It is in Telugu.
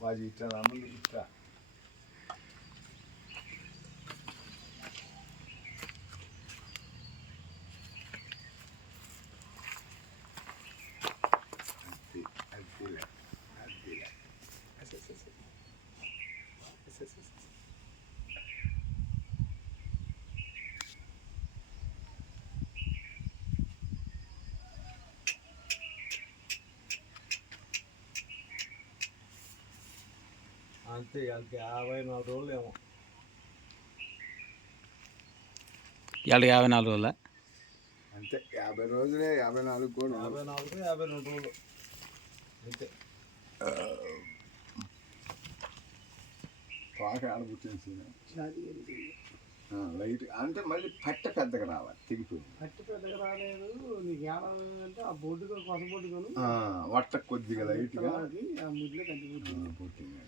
వాడి ఇట్లా రమ్మని ఇట్లా అంతే అంతే. యాభై నాలుగు రోజులు ఏమో ఇవాళ యాభై నాలుగు రోజుల? అంతే. యాభై రోజులే యాభై నాలుగు కూడా యాభై నాలుగు యాభై రెండు రోజులు. అంతే. పాక ఆడబుట్టేసి లైట్. అంటే మళ్ళీ పట్ట పెద్దగా రావాలి తెగిపోయింది కట్టి పెద్దగా రాలేదు. నీకు ఏడాది అంటే ఆ బొడ్డుగా కొస బొడ్డుగాను ఆ, వట్ట కొద్దిగా లైట్గా. అది ఆ ముద్దులో కంటి పుట్టింది.